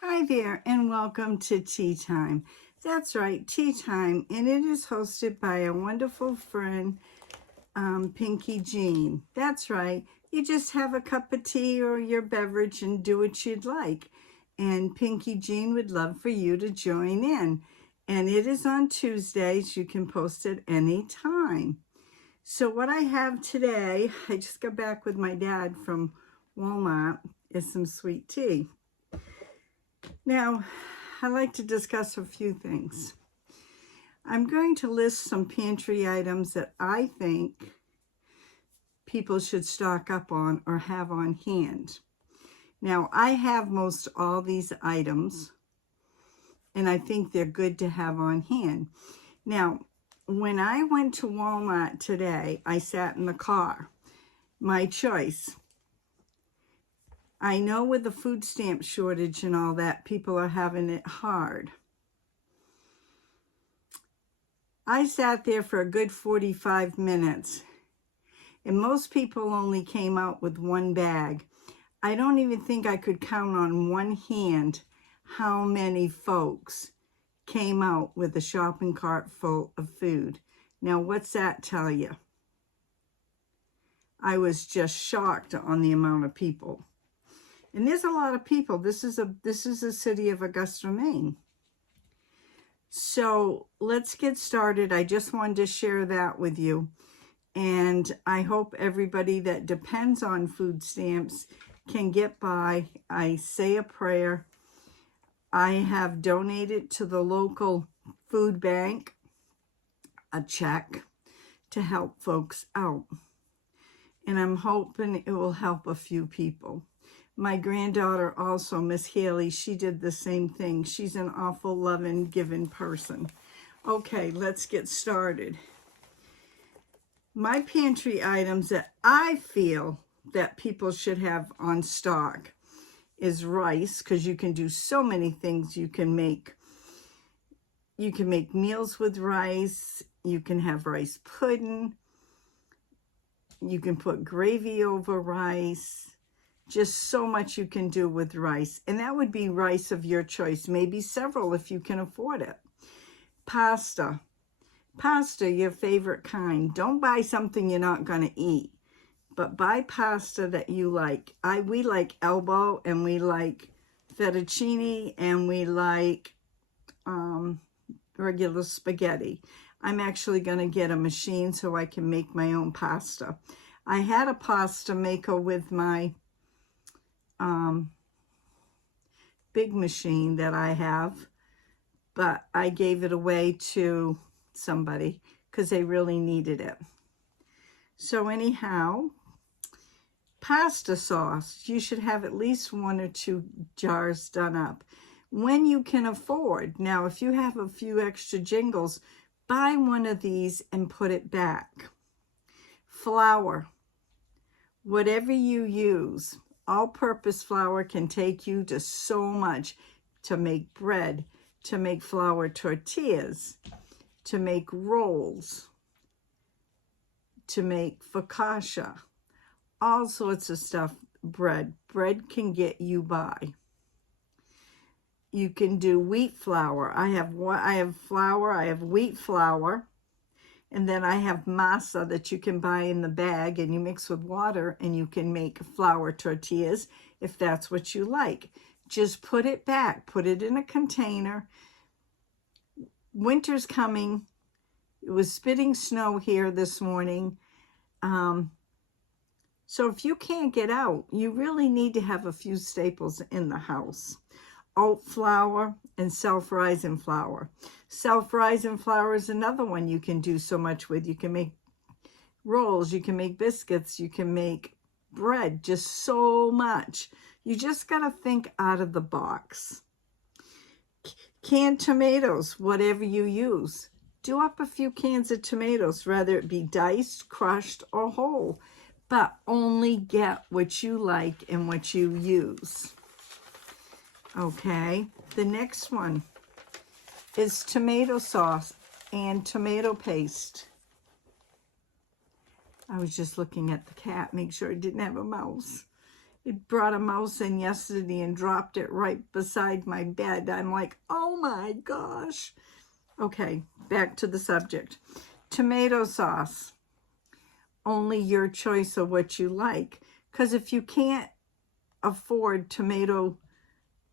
Hi there, and welcome to Tea Time. That's right, Tea Time, and it is hosted by a wonderful friend, Pinky Jean. That's right, you just have a cup of tea or your beverage and do what you'd like. And Pinky Jean would love for you to join in. And it is on Tuesdays. You can post at any time. So what I have today, I just got back with my dad from Walmart, is some sweet tea. Now, I'd like to discuss a few things. I'm going to list some pantry items that I think people should stock up on or have on hand. Now, I have most all these items, and I think they're good to have on hand. Now, when I went to Walmart today, I sat in the car. My choice. I know with the food stamp shortage and all that, people are having it hard. I sat there for a good 45 minutes, and most people only came out with one bag. I don't even think I could count on one hand how many folks came out with a shopping cart full of food. Now, what's that tell you? I was just shocked on the amount of people. And there's a lot of people. This is a city of Augusta, Maine. So let's get started. I just wanted to share that with you. And I hope everybody that depends on food stamps can get by. I say a prayer. I have donated to the local food bank a check to help folks out. And I'm hoping it will help a few people. My granddaughter also, Miss Haley, she did the same thing. She's an awful loving, giving person. Okay, let's get started. My pantry items that I feel that people should have on stock is rice, because you can do so many things. You can make meals with rice. You can have rice pudding. You can put gravy over rice. Just so much you can do with rice. And that would be rice of your choice. Maybe several if you can afford it. Pasta. Pasta, your favorite kind. Don't buy something you're not going to eat. But buy pasta that you like. We like elbow, and we like fettuccine, and we like regular spaghetti. I'm actually going to get a machine so I can make my own pasta. I had a pasta maker with my big machine that I have, but I gave it away to somebody because they really needed it. So anyhow, pasta sauce, you should have at least 1 or 2 jars done up when you can afford. Now, if you have a few extra jingles, buy one of these and put it back. Flour, whatever you use. All-purpose flour can take you to so much, to make bread, to make flour tortillas, to make rolls, to make focaccia, all sorts of stuff. Bread can get you by. You can do wheat flour. I have flour. I have wheat flour. And then I have masa that you can buy in the bag, and you mix with water, and you can make flour tortillas if that's what you like. Just put it back. Put it in a container. Winter's coming. It was spitting snow here this morning. So if you can't get out, you really need to have a few staples in the house. Oat flour and self-rising flour. Self-rising flour is another one you can do so much with. You can make rolls, you can make biscuits, you can make bread, just so much. You just got to think out of the box. Canned tomatoes, whatever you use. Do up a few cans of tomatoes, whether it be diced, crushed, or whole. But only get what you like and what you use. Okay, the next one is tomato sauce and tomato paste. I was just looking at the cat, make sure it didn't have a mouse. It brought a mouse in yesterday and dropped it right beside my bed. I'm like, oh my gosh. Okay, back to the subject. Tomato sauce. Only your choice of what you like. Because if you can't afford tomato,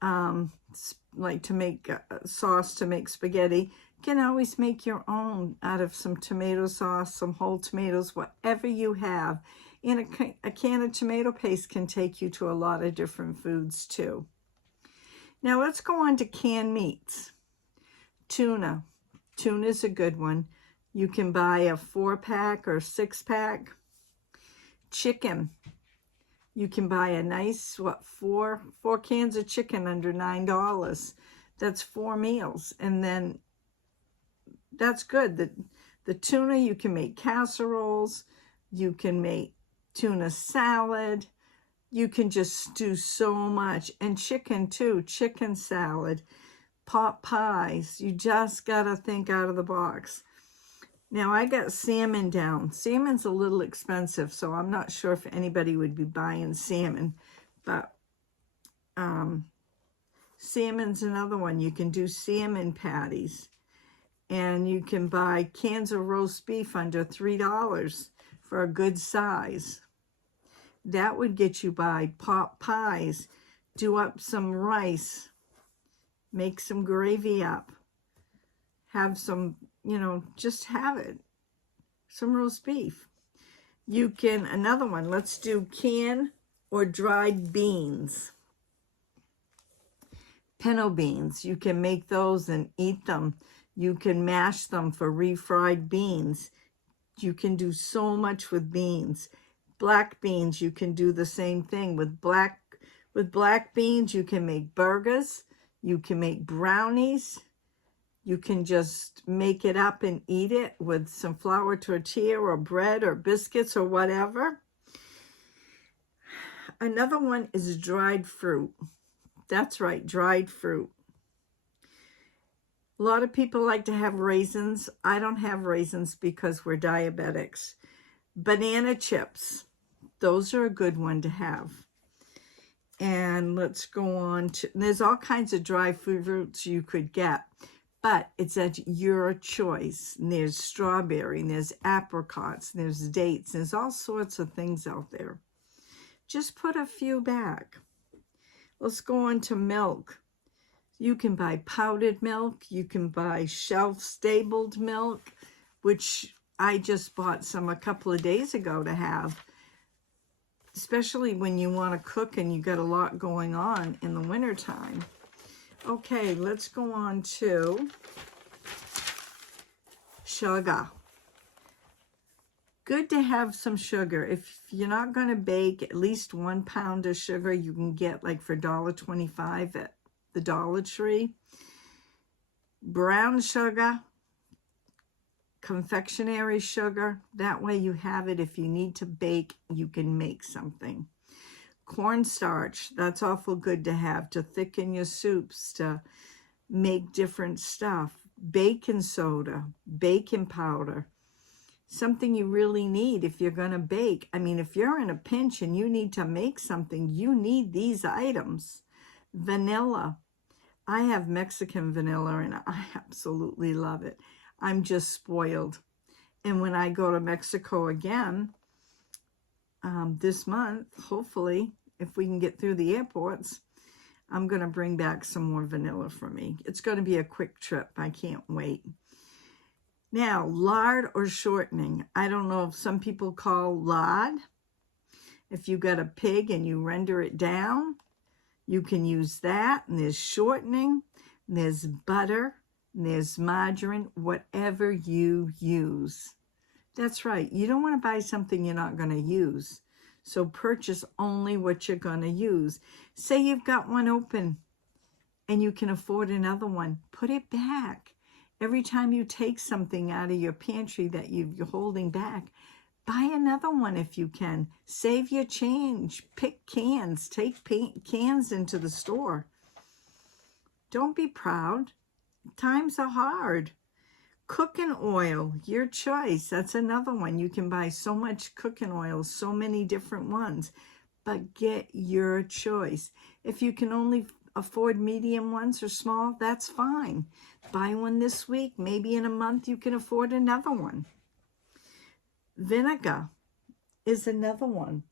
like to make sauce to make spaghetti, you can always make your own out of some tomato sauce, some whole tomatoes, whatever you have. And a can of tomato paste can take you to a lot of different foods too. Now let's go on to canned meats. Tuna. Tuna is a good one. You can buy a 4-pack or 6-pack. Chicken. You can buy a nice, four cans of chicken under $9. That's 4 meals. And then that's good. The tuna, you can make casseroles. You can make tuna salad. You can just do so much. And chicken too, chicken salad, pot pies. You just got to think out of the box. Now I got salmon down. Salmon's a little expensive, so I'm not sure if anybody would be buying salmon, but salmon's another one. You can do salmon patties, and you can buy cans of roast beef under $3 for a good size. That would get you by pot pies. Do up some rice, make some gravy up, have some, just have it. Some roast beef. You can, another one, let's do canned or dried beans. Pinto beans, you can make those and eat them. You can mash them for refried beans. You can do so much with beans. Black beans, you can do the same thing. With black beans, you can make burgers. You can make brownies. You can just make it up and eat it with some flour tortilla or bread or biscuits or whatever. Another one is dried fruit. That's right, dried fruit. A lot of people like to have raisins. I don't have raisins because we're diabetics. Banana chips. Those are a good one to have. And let's go on to, there's all kinds of dry fruits you could get, but it's at your choice. And there's strawberry, and there's apricots, and there's dates, and there's all sorts of things out there. Just put a few back. Let's go on to milk. You can buy powdered milk. You can buy shelf-stabled milk, which I just bought some a couple of days ago to have, especially when you want to cook and you got a lot going on in the wintertime. Okay, let's go on to sugar. Good to have some sugar. If you're not going to bake, at least 1 pound of sugar you can get like for $1.25 at the Dollar Tree. Brown sugar, confectionery sugar. That way you have it. If you need to bake, you can make something. Cornstarch, that's awful good to have to thicken your soups, to make different stuff. Baking soda, baking powder. Something you really need if you're going to bake. I mean, if you're in a pinch and you need to make something, you need these items. Vanilla. I have Mexican vanilla and I absolutely love it. I'm just spoiled. And when I go to Mexico again, this month, hopefully, if we can get through the airports, I'm going to bring back some more vanilla for me. It's going to be a quick trip. I can't wait. Now, lard or shortening. I don't know if some people call lard. If you got a pig and you render it down, you can use that. And there's shortening, and there's butter, and there's margarine, whatever you use. That's right. You don't want to buy something you're not going to use. So purchase only what you're going to use. Say you've got one open and you can afford another one. Put it back. Every time you take something out of your pantry that you're holding back, buy another one if you can. Save your change. Pick cans. Take cans into the store. Don't be proud. Times are hard. Cooking oil, your choice. That's another one. You can buy so much cooking oil, so many different ones. but get your choice. If you can only afford medium ones or small, that's fine. Buy one this week. Maybe in a month you can afford another one. Vinegar is another one.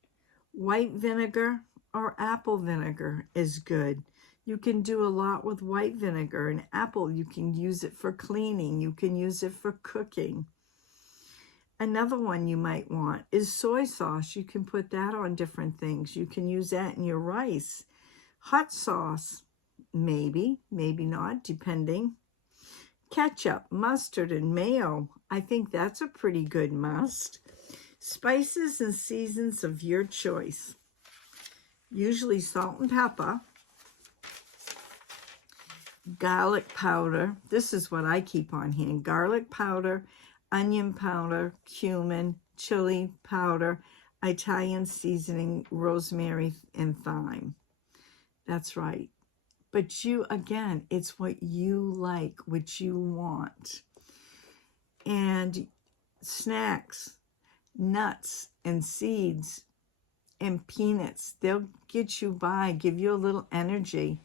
White vinegar or apple vinegar is good. You can do a lot with white vinegar. And apple, you can use it for cleaning. You can use it for cooking. Another one you might want is soy sauce. You can put that on different things. You can use that in your rice. Hot sauce, maybe not, depending. Ketchup, mustard, and mayo. I think that's a pretty good must. Spices and seasons of your choice. Usually salt and pepper. Garlic powder. This is what I keep on hand. Garlic powder, onion powder, cumin, chili powder, Italian seasoning, rosemary, and thyme. That's right. But you, again, it's what you like, what you want. And snacks, nuts and seeds and peanuts, they'll get you by, give you a little energy.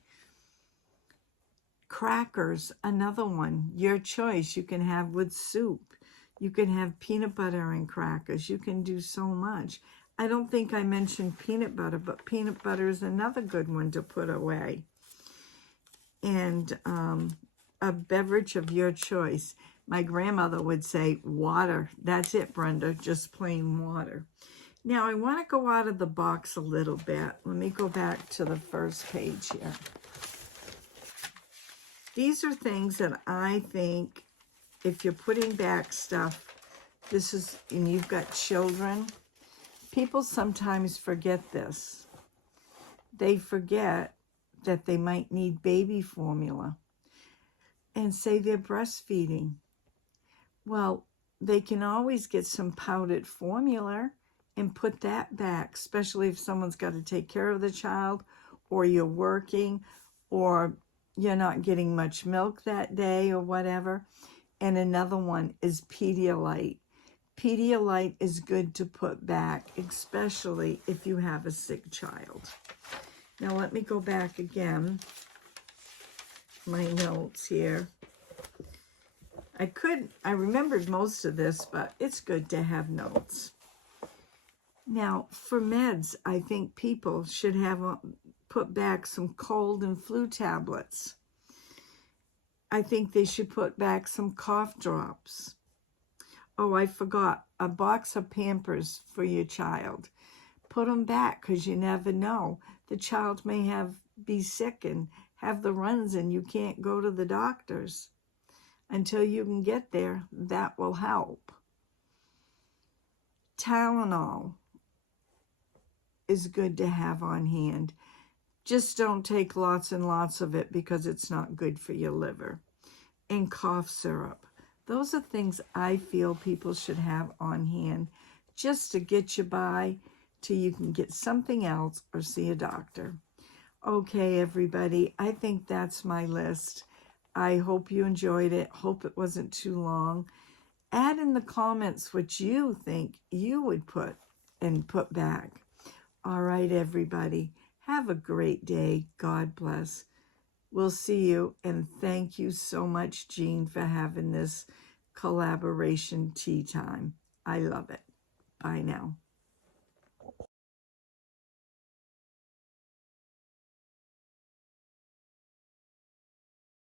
Crackers, another one, your choice. You can have with soup. You can have peanut butter and crackers. You can do so much. I don't think I mentioned peanut butter, but peanut butter is another good one to put away. And a beverage of your choice. My grandmother would say water. That's it, Brenda, just plain water. Now, I want to go out of the box a little bit. Let me go back to the first page here. These are things that I think if you're putting back stuff, this is, and you've got children, people sometimes forget this. They forget that they might need baby formula and say they're breastfeeding. Well, they can always get some powdered formula and put that back, especially if someone's got to take care of the child, or you're working, or you're not getting much milk that day or whatever. And another one is Pedialyte. Pedialyte is good to put back, especially if you have a sick child. Now let me go back again, my notes here. I remembered most of this, but it's good to have notes. Now, for meds, I think people should have put back some cold and flu tablets. I think they should put back some cough drops. Oh, I forgot, a box of Pampers for your child. Put them back, because you never know. The child may be sick and have the runs, and you can't go to the doctors until you can get there. That will help. Tylenol is good to have on hand. Just don't take lots and lots of it, because it's not good for your liver. And cough syrup. Those are things I feel people should have on hand just to get you by till you can get something else or see a doctor. Okay, everybody, I think that's my list. I hope you enjoyed it. Hope it wasn't too long. Add in the comments what you think you would put back. All right, everybody. Have a great day. God bless. We'll see you, and thank you so much, Jean, for having this collaboration tea time. I love it. Bye now.